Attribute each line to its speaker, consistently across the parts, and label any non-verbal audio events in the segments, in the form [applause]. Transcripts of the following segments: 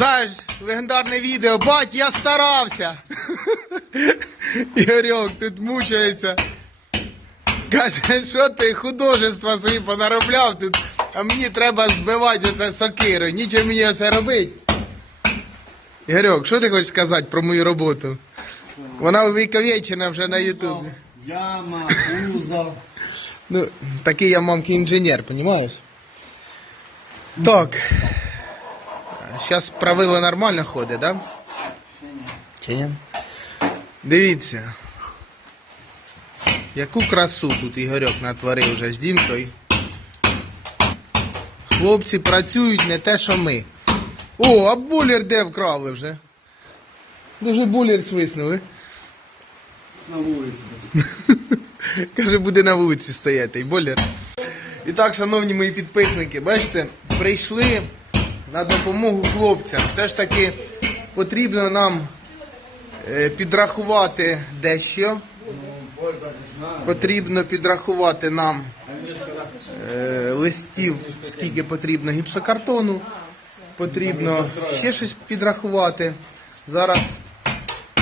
Speaker 1: Знаєш, легендарне відео, бать, я старався. Ігорьок тут мучається. Каже, що ти художества свої понаробляв тут, а мені треба збивати оце сокиру. Нічого мені оце робити. Ігорьок, що ти хочеш сказати про мою роботу? Вона увіковічена вже на Ютубі.
Speaker 2: Яма, кузов.
Speaker 1: Ну, такий я мамки інженер, розумієш? Так. Зараз правило нормально ходить, так? Да? Чи ні? Дивіться. Яку красу тут Ігорьок натворив вже з Дімкою. Хлопці працюють не те, що ми. О, а булір де вкрали вже? Дуже булір свиснули.
Speaker 2: На вулиці. [laughs]
Speaker 1: Каже, буде на вулиці стояти і болір. І так, шановні мої підписники, бачите, прийшли на допомогу хлопцям. Все ж таки потрібно нам е, підрахувати дещо. Потрібно підрахувати нам е, листів, скільки потрібно гіпсокартону. Потрібно ще щось підрахувати. Зараз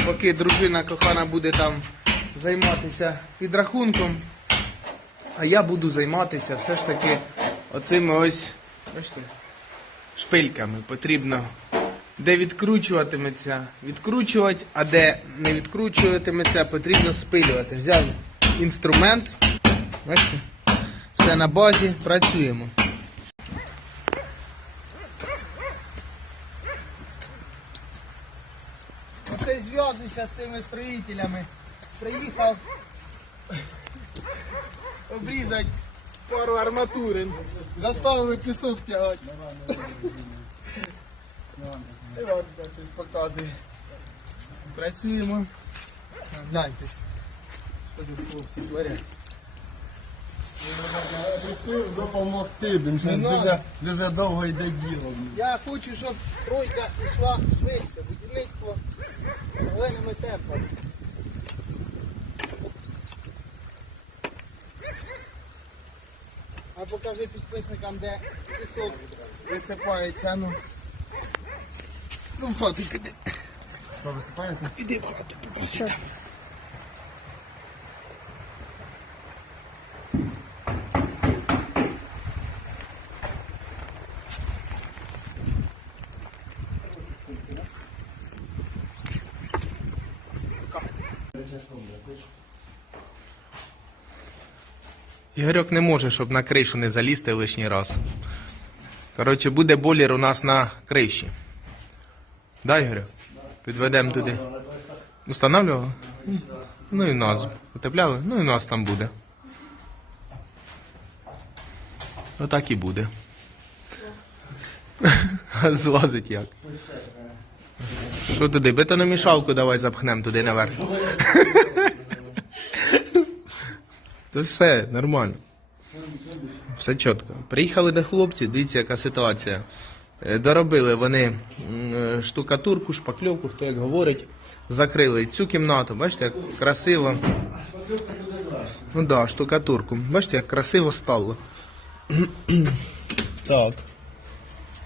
Speaker 1: поки дружина кохана буде там займатися підрахунком, а я буду займатися все ж таки оцими ось бачите, шпильками. Потрібно де відкручуватиметься, відкручувати, а де не відкручуватиметься, потрібно спилювати. Взяв інструмент, бачите, все на базі, працюємо. Оце зв'язуйся з цими строїтелями. Приїхав обрізати пару арматурин. Заставили пісок тягати. Іван щось показує. Працюємо. Гляньте. Що тут хлопці творять.
Speaker 2: Допомогти, він щось дуже, дуже довго йде діло.
Speaker 1: Я хочу, щоб стройка йшла швидше, будівництво зеленими темпами. А покажи підписникам, де пісок висипається. Ну, ну в хату піди.
Speaker 2: Що висипається?
Speaker 1: Іди в хату, покажи. Ігорьок не може, щоб на кришу не залізти лишній раз. Коротше, буде болір у нас на криші. Да, Ігорю? Підведемо туди. Устанавливали? Ну і нас. Утепляли? Ну і нас там буде. Отак і буде. [laughs] Злазить як. Що туди? Бетономішалку давай запхнемо туди наверх. [laughs] То все, нормально. Все чітко. Приїхали до хлопців, дивіться, яка ситуація. Е, Доробили вони е, штукатурку, шпакльовку, хто як говорить. Закрили цю кімнату. Бачите, як красиво. Ну да, штукатурку. Бачите, як красиво стало. [clears throat] так.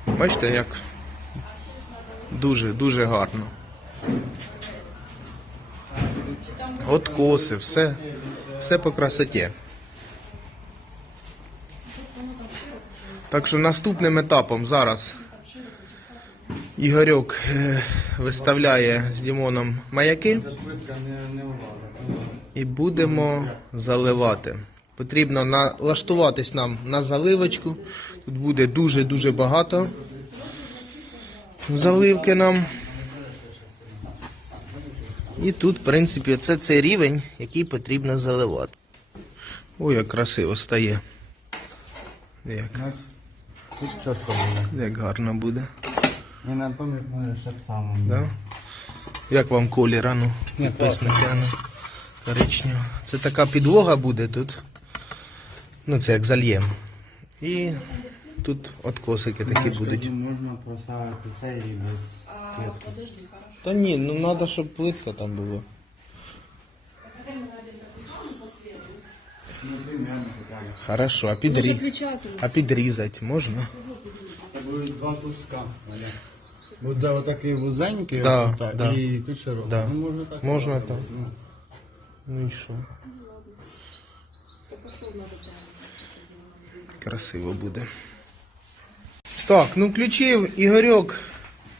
Speaker 1: Бачите, як дуже, дуже гарно. Откоси, все, все по красоті. Так що наступним етапом зараз Ігорьок е, виставляє з Дімоном маяки і будемо заливати. Потрібно налаштуватись нам на заливочку. Тут буде дуже-дуже багато заливки нам. І тут, в принципі, це цей рівень, який потрібно заливати. Ой, як красиво стає. Як,
Speaker 2: Тут чітко буде.
Speaker 1: як гарно буде.
Speaker 2: І на тому так само.
Speaker 1: Да? Як вам колір, а ну,
Speaker 2: Ні,
Speaker 1: підписники, ну, коричнево. Це така підлога буде тут. Ну, це як зальєм. І тут откосики такі будуть.
Speaker 2: Можна поставити це і без клітки.
Speaker 1: Та ні, ну треба, щоб плитка там була. Хорошо, а, підрі... а підрізати можна?
Speaker 2: Це будуть два куска. Оля. Буде отакий вузенький,
Speaker 1: Да,
Speaker 2: отак,
Speaker 1: да.
Speaker 2: і тут широкий.
Speaker 1: Да.
Speaker 2: Ну, можна так.
Speaker 1: Можна
Speaker 2: робити.
Speaker 1: так.
Speaker 2: Ну,
Speaker 1: Ну і що? Красиво буде. Так, ну включив Ігорьок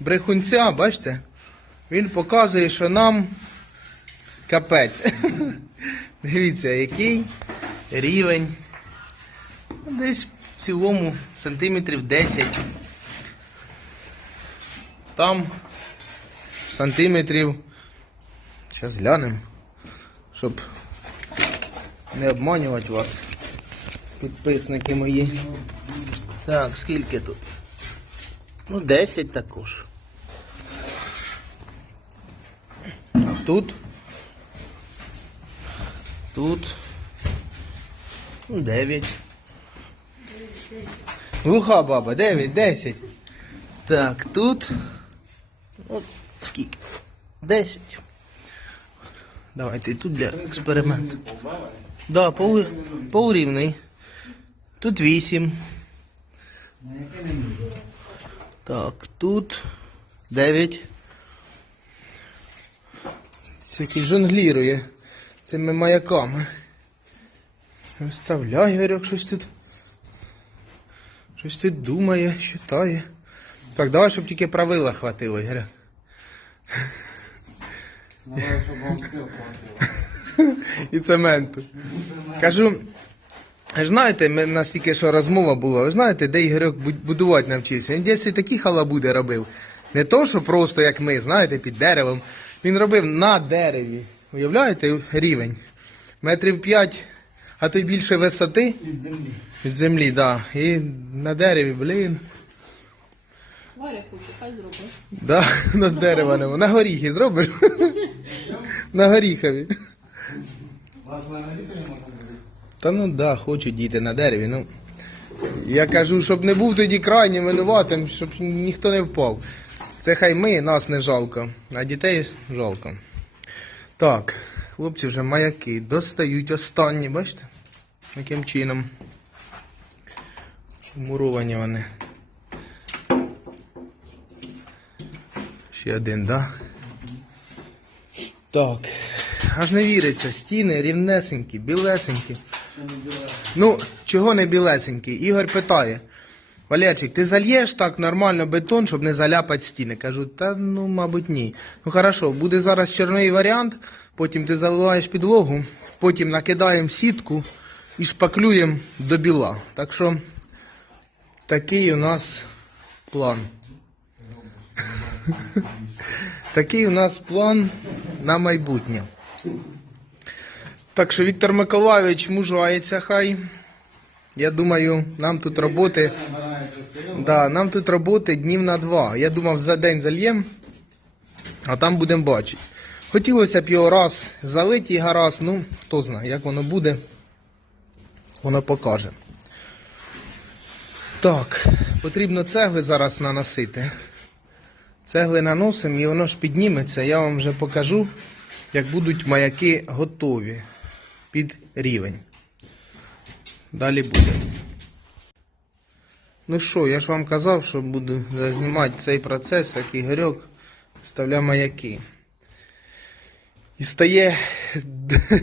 Speaker 1: брехунця, бачите? Він показує, що нам капець. [laughs] Дивіться, який рівень. Ну, Десь в цілому сантиметрів 10. Там сантиметрів. Зараз глянемо щоб не обманювати вас, підписники мої. Так, скільки тут? Ну, 10 також. А тут? Тут. Ну, 9. Глуха баба, 9, 10. Так, тут. От скільки? 10. Давайте тут для експерименту. Да, пол, пол рівний. Тут 8. Так, тут 9. Всякий жонглірує цими маяками. Виставляй, Ігорьок, щось тут. Щось тут думає, считає. Так, давай, щоб тільки правила хватило, Ігоряк.
Speaker 2: Давай, щоб вам все хватило. [laughs]
Speaker 1: і цементу. Кажу, ви знаєте, ми, у нас тільки що розмова була, ви знаєте, де Ігорьок будувати навчився. Він десь і такі халабуди робив. Не то, що просто як ми, знаєте, під деревом. Він робив на дереві. Уявляєте рівень? Метрів 5, а то й більше висоти
Speaker 2: Від землі.
Speaker 1: від землі, да. І на дереві, блін.
Speaker 3: Варя хоче, хай зробить.
Speaker 1: Да, [laughs] на з дерева нема. На горіхи зробиш? [laughs] На горіхові.
Speaker 2: Вас на наліто не можна?
Speaker 1: Та ну да, хочуть діти на дереві. Ну, я кажу, щоб не був тоді крайнім винуватим, щоб ніхто не впав. Це хай ми, нас не жалко, а дітей жалко. Так, хлопці вже маяки достають останні, бачите? Яким чином. Муровані вони. Ще один? Да? Так. Аж не віриться, стіни рівнесенькі, білесенькі. Ну, чого не білесенький? Ігор питає. Валерчик, ти зальєш так нормально бетон, щоб не заляпати стіни? Кажу, та ну, мабуть, ні. Ну хорошо, буде зараз чорний варіант, потім ти заливаєш підлогу, потім накидаємо сітку і шпаклюємо до біла. Так що такий у нас план. [laughs] Такий у нас план на майбутнє. Так що Віктор Миколайович мужається хай. Я думаю, нам тут роботи. Да, нам тут роботи днів на два. Я думав, за день зальєм, а там будемо бачити. Хотілося б його раз залити і гаразд, ну, хто знає, як воно буде, воно покаже. Так, потрібно цегли зараз наносити. Цегли наносимо і воно ж підніметься. Я вам вже покажу, як будуть маяки готові під рівень. Далі буде. Ну що, я ж вам казав, що буду знімати цей процес, як Ігорьок вставляє маяки. І стає [laughs]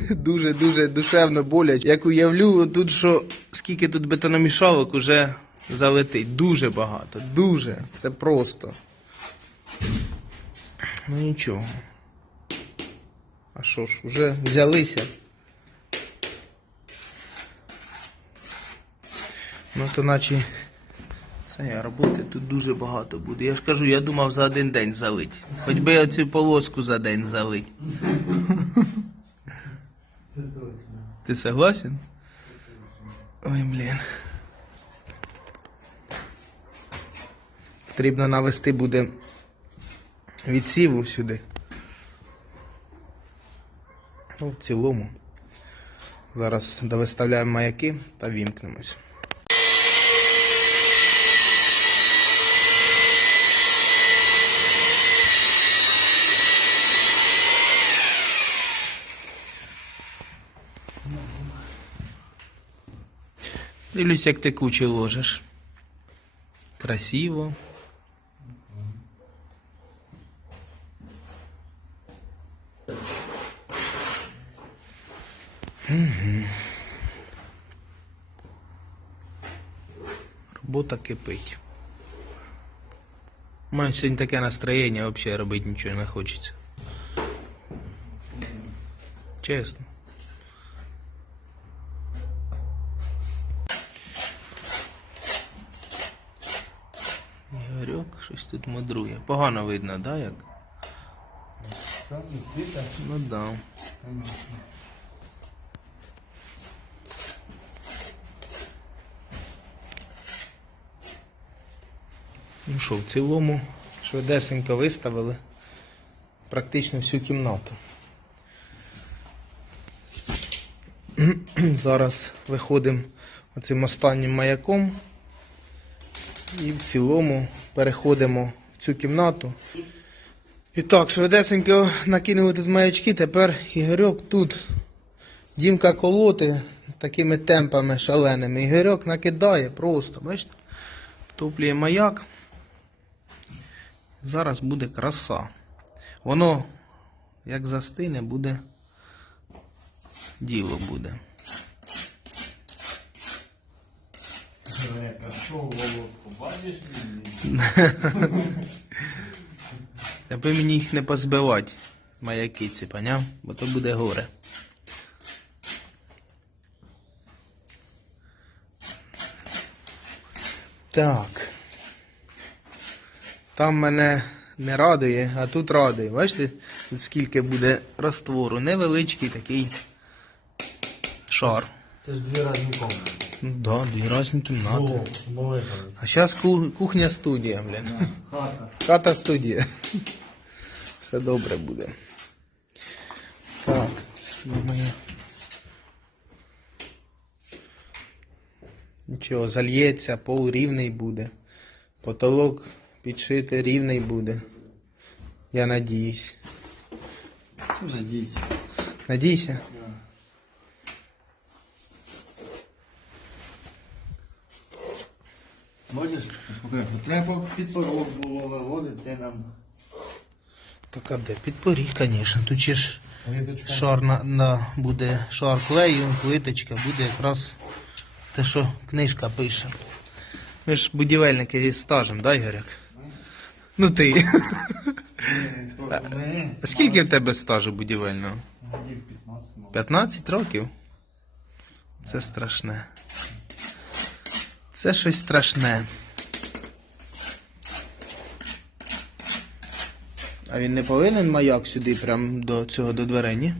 Speaker 1: дуже-дуже душевно боляче. Як уявлю, тут що скільки тут бетономішалок уже залетить. Дуже багато. Дуже. Це просто. Ну нічого. А що ж, вже взялися. Ну то наче це роботи тут дуже багато буде. Я ж кажу, я думав за один день залить. Хоч би я цю полоску за день залить. Ти согласен? Ой, блін. Потрібно навести буде відсіву сюди. Ну, в цілому. Зараз довиставляємо маяки та вімкнемось. Дивлюсь, як ти кучі ложиш. Красиво. Угу. Робота кипить. У мене сьогодні таке настроєння, взагалі робити нічого не хочеться. Чесно. Тут мудрує. Погано видно, да, як?
Speaker 2: Сонце світа.
Speaker 1: Ну да. Ну що, в цілому швидесенько виставили практично всю кімнату. [clears throat] Зараз виходимо оцим останнім маяком і в цілому переходимо в цю кімнату. І так, швидесенько накинули тут маячки, тепер Ігорьок тут Дімка колоти такими темпами шаленими. Ігорьок накидає просто, бачите? Втоплює маяк. Зараз буде краса. Воно, як застине, буде діло буде. [laughs] Аби мені їх не позбивати, маяки ці, поняв? Бо то буде горе. Так. Там мене не радує, а тут радує. Бачите, тут скільки буде раствору. Невеличкий такий шар.
Speaker 2: Це ж дві різні комнати.
Speaker 1: Ну да, дві різні кімнати. А зараз кухня студія, блін.
Speaker 2: Хата.
Speaker 1: Хата студія. Все добре буде. Так, думаю. Нічого, зальється, пол рівний буде. Потолок підшити рівний буде. Я надіюсь.
Speaker 2: Надійся.
Speaker 1: Надійся.
Speaker 2: Бачиш, покажу. Треба під порог було виводити нам.
Speaker 1: Так а де? Під поріг, звісно. Тут ще ж
Speaker 2: Плиточка.
Speaker 1: шар на, на буде шар клею, плиточка, буде якраз те, що книжка пише. Ми ж будівельники зі стажем, да, Ігоряк? Ну ти.
Speaker 2: Ми? [laughs]
Speaker 1: А Скільки в тебе стажу будівельного?
Speaker 2: Годів 15, мабуть.
Speaker 1: 15 років? Це страшне. Це щось страшне. А він не повинен маяк сюди, прям до цього до дверей, ні?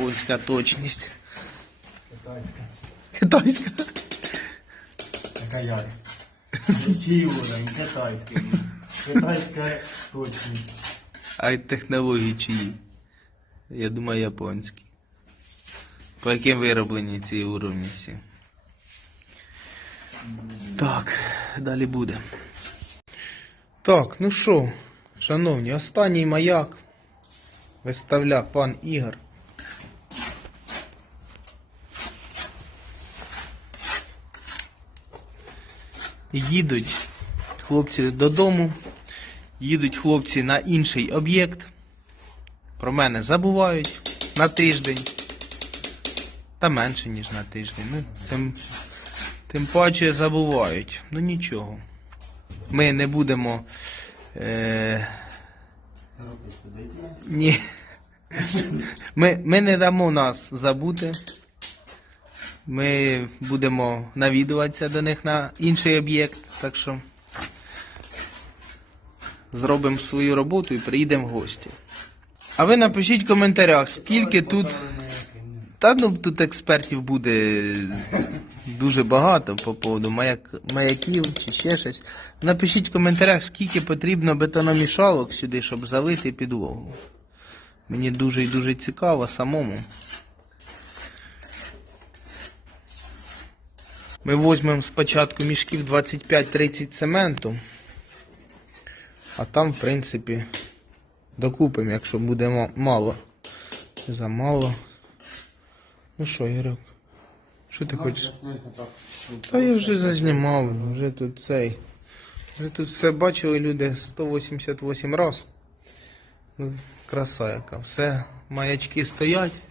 Speaker 1: Японська точність.
Speaker 2: Китайська.
Speaker 1: Китайська.
Speaker 2: Така як? Чий уровень? Китайський. Китайська точність.
Speaker 1: А й технології чиї? Я думаю, японські. По яким вироблені ці уровні всі? Так, далі буде. Так, ну що, шановні, останній маяк виставля пан Ігор. Їдуть хлопці додому, їдуть хлопці на інший об'єкт. Про мене забувають на тиждень. Та менше, ніж на тиждень. Ну, тим, тим паче забувають. Ну нічого. Ми не будемо. Е, ні. Ми, ми не дамо нас забути. Ми будемо навідуватися до них на інший об'єкт. Так що зробимо свою роботу і приїдемо в гості. А ви напишіть в коментарях, скільки тут. Та ну тут експертів буде дуже багато по поводу маяк, маяків чи ще щось. Напишіть в коментарях, скільки потрібно бетономішалок сюди, щоб залити підлогу. Мені дуже і дуже цікаво самому. Ми візьмемо спочатку мішків 25-30 цементу, а там, в принципі, докупимо, якщо буде мало. Замало. Ну що, Ігорюк? Що ти хочеш? Та я вже зазнімав, вже тут цей. Вже тут все бачили люди 188 раз. Ну, Краса яка. Все, маячки стоять.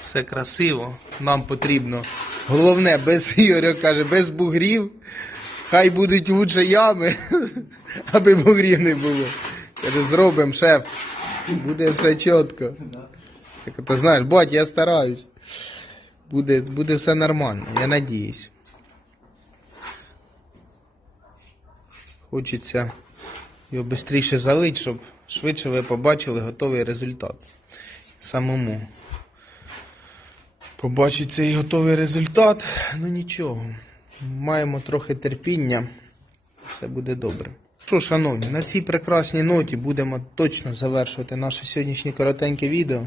Speaker 1: Все красиво. Нам потрібно. Головне, без Ігоря каже, без бугрів. Хай будуть лучше ями, [laughs] аби бугрів не було. Каже, зробимо, шеф. Буде все чітко. Так ти знаєш, бать, я стараюсь. Буде, буде все нормально, я надіюсь. Хочеться його швидше залити, щоб швидше ви побачили готовий результат. Самому. Побачить цей готовий результат, ну нічого. Маємо трохи терпіння, все буде добре. Що, шановні, на цій прекрасній ноті будемо точно завершувати наше сьогоднішнє коротеньке відео.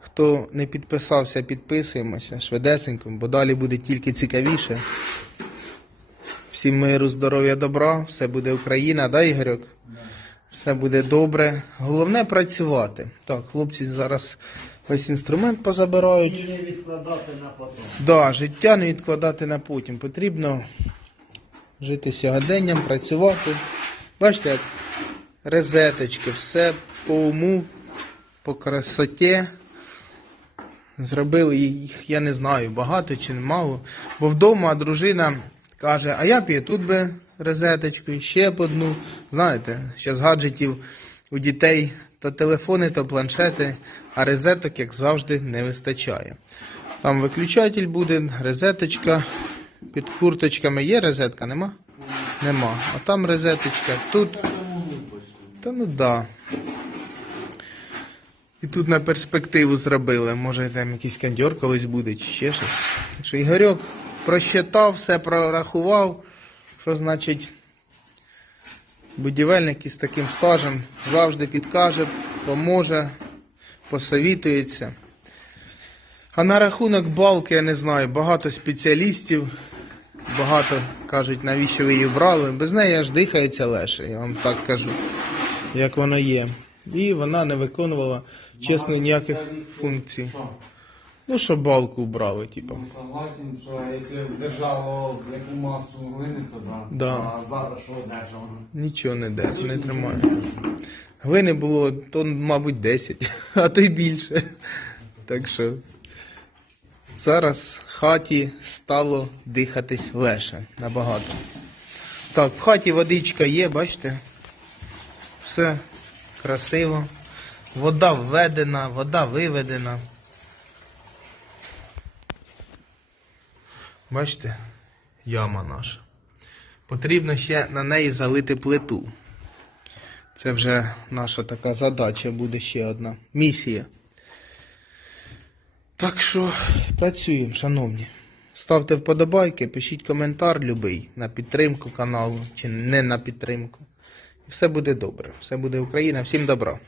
Speaker 1: Хто не підписався, підписуємося швидесенько, бо далі буде тільки цікавіше. Всім миру, здоров'я, добра, все буде Україна, да, Ігорьок? Все буде добре. Головне працювати. Так, хлопці зараз весь інструмент позабирають.
Speaker 2: І не відкладати на потом.
Speaker 1: Да, життя не відкладати на потім. Потрібно жити сьогоденням, працювати. Бачите, як розеточки, все по уму, по красоті. Зробили їх, я не знаю, багато чи мало. Бо вдома дружина каже, а я б і тут би розеточку, ще б одну. Знаєте, ще з гаджетів у дітей то телефони, то планшети, а розеток, як завжди, не вистачає. Там виключатель буде, розеточка. Під курточками є розетка, нема? Нема. А там розеточка. Тут. Та ну да. І тут на перспективу зробили. Може там якийсь кондьор колись буде, чи ще щось. Так що Ігорьок просчитав, все прорахував. Що значить будівельник із таким стажем завжди підкаже, поможе, посовітується. А на рахунок балки, я не знаю, багато спеціалістів, багато кажуть, навіщо ви її брали. Без неї аж дихається легше, я вам так кажу, як воно є. І вона не виконувала, чесно, ніяких функцій. Ну, що балку брали, типу.
Speaker 2: Ну, Согласен, що якщо держава яку масу глини, то да.
Speaker 1: Да.
Speaker 2: А зараз що держава?
Speaker 1: Нічого не де, не тримає. Глини було, то, мабуть, 10, [laughs] а то й більше. Так що зараз в хаті стало дихатись легше набагато. Так, в хаті водичка є, бачите? Все красиво. Вода введена, вода виведена. Бачите? Яма наша. Потрібно ще на неї залити плиту. Це вже наша така задача буде ще одна. Місія. Так що працюємо, шановні. Ставте вподобайки, пишіть коментар любий на підтримку каналу чи не на підтримку. І все буде добре. Все буде Україна. Всім добра.